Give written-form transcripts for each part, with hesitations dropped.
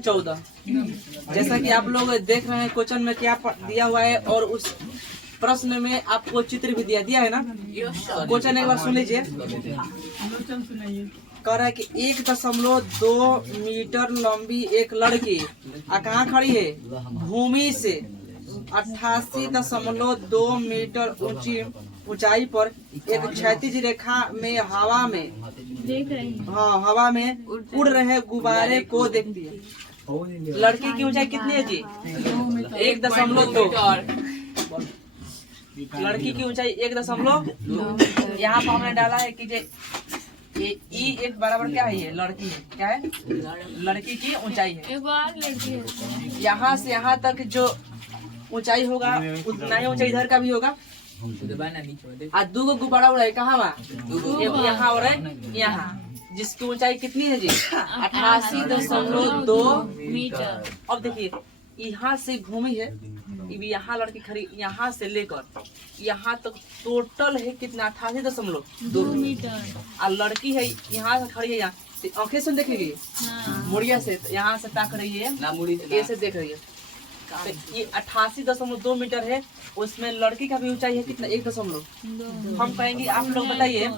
14। जैसा कि आप लोग देख रहे हैं क्वेश्चन में क्या दिया हुआ है और उस प्रश्न में आपको चित्र भी दिया है ना। क्वेश्चन एक बार सुन लीजिए। कह रहा है कि 1.2 मीटर लंबी एक लड़की कहाँ खड़ी है? भूमि से 88.2 मीटर ऊंचाई पर एक क्षैतिज रेखा में हवा में देख रही हैं। हाँ, हवा में उड़ रहे गुब्बारे को देखती है। लड़की की ऊंचाई कितनी है जी? 1.2। लड़की की ऊंचाई 1.2। यहाँ पर हमने डाला है कि ये ई एक बराबर क्या है? ये लड़की है। क्या है? लड़की की ऊंचाई है। एक और लड़की है। यहाँ से यहाँ तक जो ऊंचाई होगा उतना ही ऊंचाई इधर का भी होगा। आज 2 गुब्बारा उड़ा है कहाँ? वहाँ यहाँ और यहाँ, जिसकी ऊंचाई कितनी है जी? 88.2 मीटर। अब देखिए यहाँ से भूमि है, यहाँ लड़की खड़ी, यहाँ से लेकर यहाँ तक टोटल है कितना? 88.2 मीटर। और लड़की है यहाँ से खड़ी है, यहाँ आंखें से देखेगी मुड़िया से, यहाँ से ताक रही है, ये से देख रही है। तो ये 88.2 मीटर है। उसमें लड़की का भी ऊंचाई है कितना? 1.2। हम कहेंगे आप लोग बताइए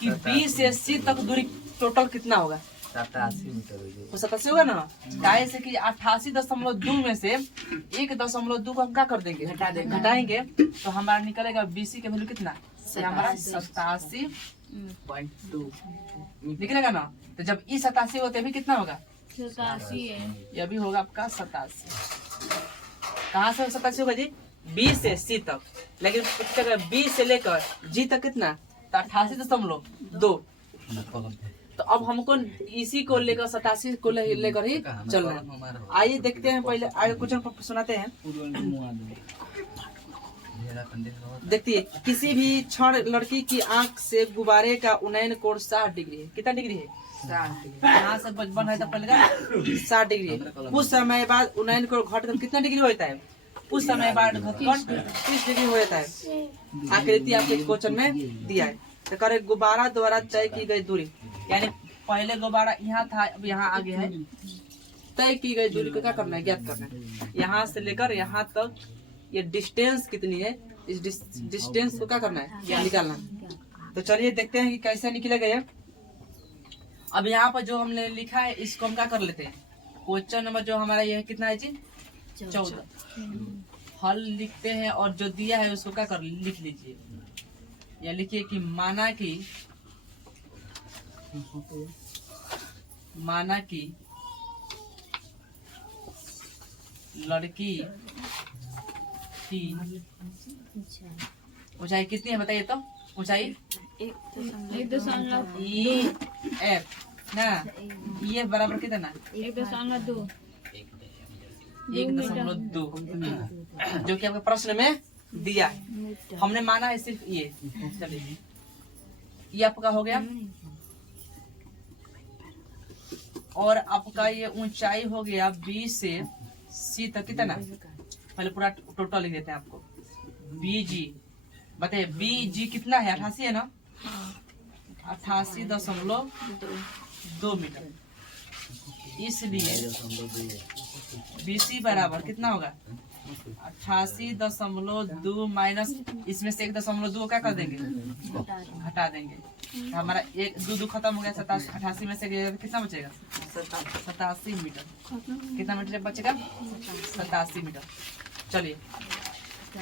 कि B से C तक दूरी टोटल कितना होगा? 87 होगा ना। काहे से कि 88.2 में से 1.2 को हम क्या कर देंगे? घटाएंगे तो हमारा निकलेगा BC का वैल्यू कितना? हमारा 87.2 निकलेगा ना। तो जब ई 87 होते भी कितना होगा? 87 है। यह भी होगा आपका 87। कहाँ से 87 होगा जी? B से C तक। लेकिन B से लेकर G तक कितना? तो 88.2। तो अब हमको इसी को लेकर 87 को लेकर ही चलना है। आइए देखते हैं, पहले आगे क्वेश्चन सुनाते हैं। देखिए, किसी भी क्षण लड़की की आंख से गुब्बारे का उन्नयन कोण 60 डिग्री है। कितना डिग्री है? 60 डिग्री। यहाँ से 55 है तो पहले 60 डिग्री है। कुछ समय बाद उन्नयन कोण घटकर कितना डिग्री होता है? कुछ समय बाद घटकर 30 डिग्री हो जाता है। आकृति आपके क्वेश्चन में दिया है। तो करे गुब्बारा द्वारा तय की गई दूरी, यानी पहले गुब्बारा यहाँ था, अब यहाँ आ गया है। तय की गई दूरी को क्या करना है? ज्ञात करना है। यहाँ से लेकर यहाँ तक ये डिस्टेंस कितनी है, इस डिस्टेंस को क्या करना है? निकालना है। तो चलिए देखते हैं कि कैसे निकलेगा ये। अब यहाँ पर जो हमने लिखा है इसको हम क्या कर लेते हैं? क्वेश्चन नंबर जो हमारा ये कितना है जी? 14। हल लिखते हैं और जो दिया है उसको क्या कर लिख लीजिए। या लिखिए कि माना कि लड़की की ऊंचाई कितनी है? बताइए तो। ऊंचाई 1.2 EF ना, EF बराबर कितना? 1.2 1.2 जो कि आपके प्रश्न में दिया है। हमने माना है सिर्फ ये। चलिए ये आपका हो गया। और आपका ये ऊंचाई हो गया B से C तक कितना? पहले पूरा टोटल लिख देते हैं आपको। BG बताइए, BG कितना है? 88 है ना। 88.2 मीटर। इसलिए BC बराबर कितना होगा? 88.2 माइनस इसमें से 1.2 क्या कर देंगे? हटा देंगे। तो हमारा 1 खत्म हो गया। 88 में से कितना बचेगा? 87 मीटर। कितना मीटर बचेगा? 87 मीटर। चलिए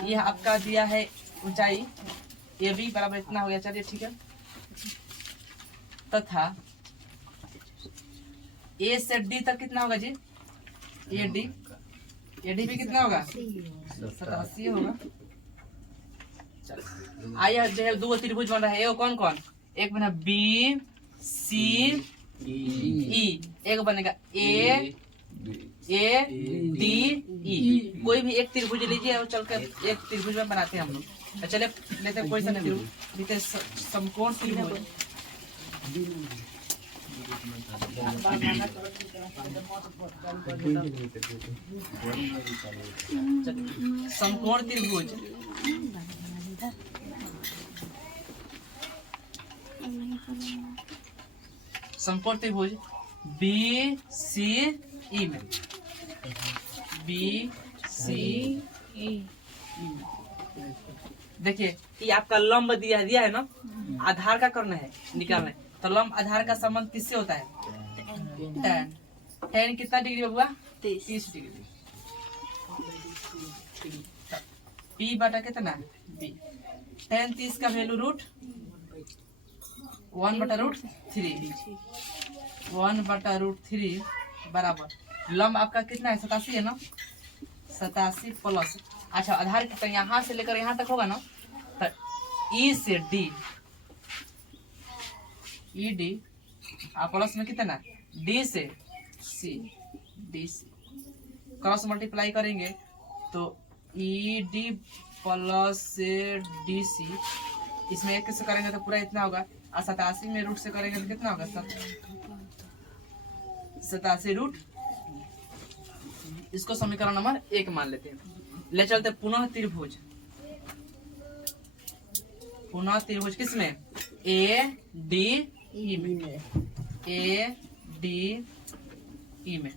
ये आपका दिया है ऊंचाई, ये भी बराबर इतना हो गया। चलिए ठीक है। तथा A से D तक कितना होगा जी? AD भी कितना होगा? 87 होगा। चलो आइए, जो है 2 त्रिभुज बन रहा है। वो कौन कौन? एक बना B C E, एक बनेगा A D E। कोई भी एक त्रिभुज लीजिए और चल कर एक त्रिभुज में बनाते हैं हम लोग। चले लेते हैं कोई सा त्रिभुज, समकोण त्रिभुज। समकोण त्रिभुज समकोण त्रिभुज बी सी ई में, बी सी ई देखिए ये आपका लंब दिया है ना, आधार का करना है निकालना है, तो लंब आधार का संबंध किससे होता है? tan। tan कितना डिग्री हुआ? 30 डिग्री। P बटा कितना? B। tan 30 का वैल्यू रूट 1 बटा रूट 3, 1 बटा रूट 3 बराबर लंब आपका कितना है? 87 है ना, 87 प्लस, अच्छा आधार कितना यहाँ से लेकर यहाँ तक होगा ना, तो E से D, ई डी प्लस में कितना? D से C, D से क्रॉस मल्टीप्लाई करेंगे तो ई डी प्लस से डी सी, इसमें एक से करेंगे तो पूरा इतना होगा, और 87 में रूट से करेंगे तो कितना होगा? 87 रूट, इसको समीकरण नंबर 1 मान लेते हैं। ले चलते पुनः त्रिभुज, पुनः त्रिभुज किसमें? ए डी ई में, ए डी ई में।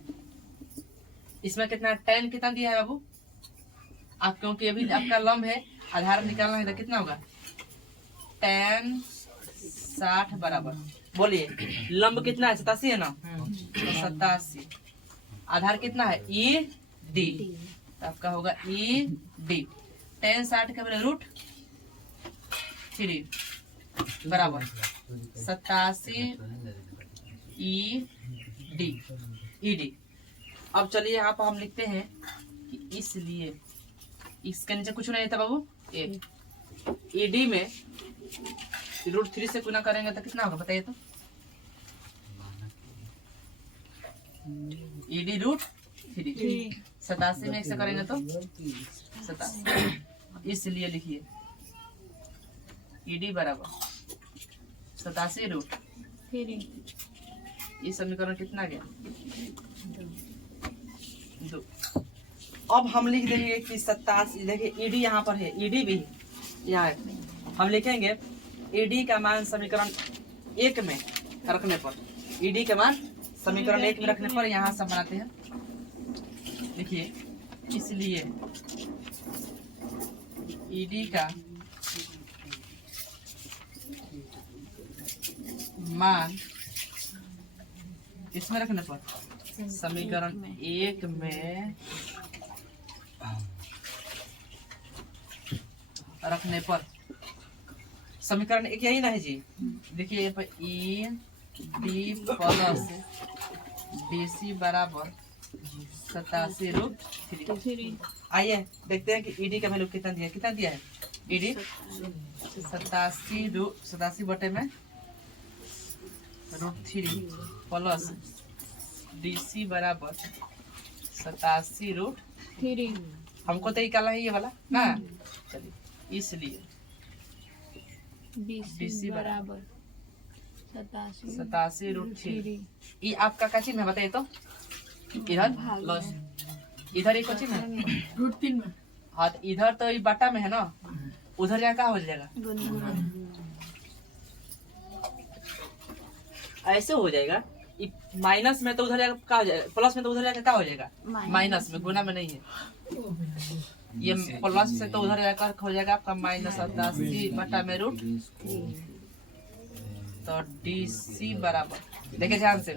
इसमें कितना tan कितना दिया है बाबू? आप क्योंकि अभी आपका लंब है, आधार निकालना है तो कितना होगा? tan 60 बराबर, बोलिए लंब कितना है? 87 है ना, तो 87 आधार कितना है? ई डी, तो आपका होगा ई डी, tan 60 का बराबर रूट 3 बराबर 87 ई डी। अब चलिए यहाँ पर हम लिखते हैं कि इसलिए इसके नीचे कुछ नहीं था बाबू, एक ईडी में रूट 3 से गुना करेंगे तो कितना होगा बताइए तो? ईडी रूट 3, 87 में 1 से करेंगे तो 87, इसलिए लिखिए ईडी बराबर 87 रूट 3। ये समीकरण कितना गया? 2। अब हम लिख देंगे कि 87, देखिए ईडी यहाँ पर है, ईडी भी यहाँ है, हम लिखेंगे ईडी का मान समीकरण 1 में रखने पर, ईडी का मान समीकरण 1 में रखने पर यहाँ सब बनाते हैं, देखिए इसलिए ईडी का मान इसमें रखने पर, समीकरण 1 में रखने पर, समीकरण 1 यही ना है जी, देखिए यहाँ पर E D plus D C बराबर 87 रूट 3। आइए देखते हैं कि ईडी का वैल्यू कितना दिया, कितना दिया है ईडी? 87 बटे में रूट 3 प्लस डी सी बराबर 87 रूट 3। हमको तो निकालना है ये वाला ना, चलिए इसलिए BC बराबर 87 रूट 3। ये आपका कची में बताइए तो? इधर प्लस इधर एक कची में रूट 3 में, हाँ तो इधर तो ये बाटा में है ना, उधर यहाँ क्या हो जाएगा? ऐसे हो जाएगा, माइनस में तो उधर जाएगा क्या हो जाएगा, प्लस में तो उधर जाएगा क्या हो जाएगा? माइनस में, गुना में नहीं है, ये प्लस से तो उधर जाकर हो जाएगा आपका -87 बटा में रूट, तो डी सी बराबर, देखिए ध्यान से,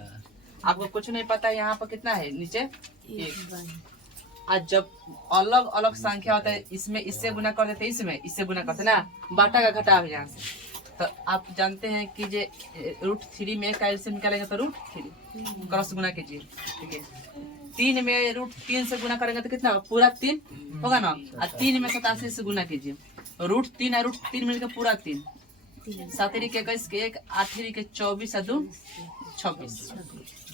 आपको कुछ नहीं पता है यहाँ पर कितना है नीचे 1। आज जब अलग अलग संख्या होता है, इसमें इससे गुना कर देते, इसमें इससे गुना करते ना, बाटा का घटाव यहाँ से, तो आप जानते हैं कि जे रूट 3 में का से निकालेंगे तो रूट 3 क्रॉस गुना कीजिए, ठीक है। 3 में रूट 3 से गुना करेंगे तो कितना होगा? पूरा 3 होगा ना, और 3 में 87 से गुना कीजिए, रूट 3 और रूट 3 मिलकर पूरा 3, 7 के 21 के 1, 8 के 24 और 2 26,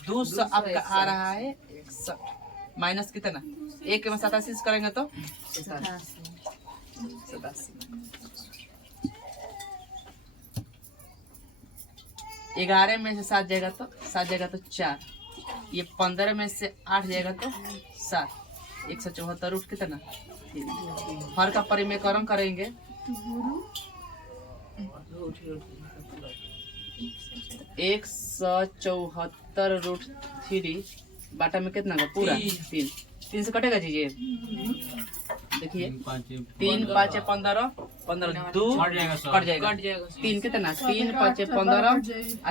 200 आपका आ रहा है 61, माइनस कितना? 1 में 87 से करेंगे तो 87, 11 में से 7 जाएगा तो 7 जाएगा तो 4, ये 15 में से 8 जाएगा तो 7, 174 रूट कितना? 3। हर का परिमेयकरण करेंगे 174 72√3 बाटा में कितना का पूरा 3 से कटेगा जी ये देखिए 3 5 15 15 2 कट जाएगा 3 कितना 3 5 15 और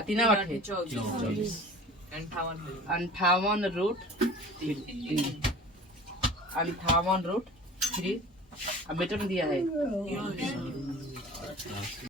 3 8 24 58√3 अब मीटर में दिया है